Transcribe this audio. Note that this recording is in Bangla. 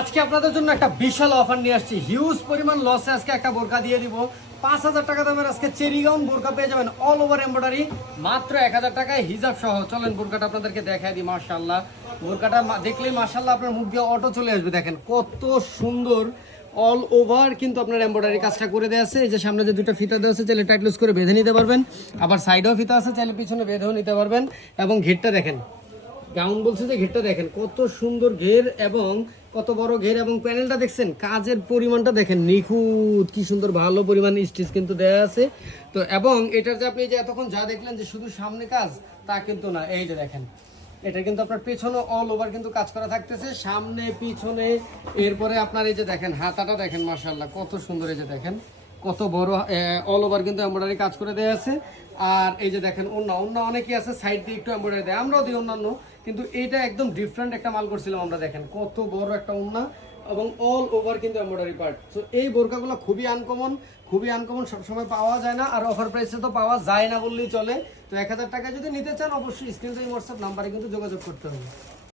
আজকে আপনাদের জন্য একটা বিশাল অফার নিয়ে আসছি, হিউজ পরিমাণ লসে আজকে একটা বোরকা দিয়ে দিব। 5,000 টাকা দামের আজকে চেরি গাউন বোরকা পেয়ে যাবেন, অল ওভার এমব্রয়ডারি, মাত্র 1,000 টাকায় হিজাব সহ। চলেন বোরকাটা আপনাদেরকে দেখাই দিই। মাশাআল্লাহ, বোরকাটা দেখলেই মাশাআল্লাহ আপনার মুখ দিয়ে অটো চলে আসবে। দেখেন কত সুন্দর, অল ওভার কিন্তু আপনার এমব্রয়ডারি কাজটা করে দেওয়া আছে। এই যে সামনে যে দুটো ফিতা দেওয়া আছে, চাইলে টাইট লুজ করে বেঁধে নিতে পারবেন, আবার সাইডেও ফিতা আছে, চাইলে পিছনে বেঁধেও নিতে পারবেন। এবং ঘেরটা দেখেন, গাউন বলছে যে ঘেরটা দেখেন কত সুন্দর ঘের এবং কত বড় ঘের, এবং প্যানেলটা দেখছেন, কাজের পরিমাণটা দেখেন নিখুঁত, কি সুন্দর ভালো পরিমাণ স্টিচ কিন্তু দেয়া আছে। তো এবং এটার যে আপনি যে এতক্ষণ যা দেখলেন যে শুধু সামনে কাজ, তা কিন্তু না। এই যে দেখেন, এটা কিন্তু আপনার পেছনে অল ওভার কিন্তু কাজ করা থাকতেছে, সামনে পিছনে। এরপরে আপনার এই যে দেখেন হাতাটা দেখেন, মাশাআল্লাহ কত সুন্দর। এই যে দেখেন কত বড় অল ওভার কিন্তু এমব্রয়ডারি কাজ করে দেওয়া আছে। আর এই যে দেখেন ওন্না অনেকেই আছে সাইড দিয়ে একটু এমব্রয়ডারি দেয়, আমরাও দিই অন্যান্য, কিন্তু এইটা একদম ডিফারেন্ট একটা মাল করছিলাম আমরা। দেখেন কত বড় একটা ওন্না এবং অল ওভার কিন্তু এমব্রয়ডারি পার্ট। তো এই বোরকাগুলো খুবই আনকমন, সবসময় পাওয়া যায় না, আর অফার প্রাইসে তো পাওয়া যায় না বললেই চলে। তো 1,000 টাকা যদি নিতে চান, অবশ্যই স্ক্রিন টাইম হোয়াটসঅ্যাপ নাম্বারে কিন্তু যোগাযোগ করতে হবে।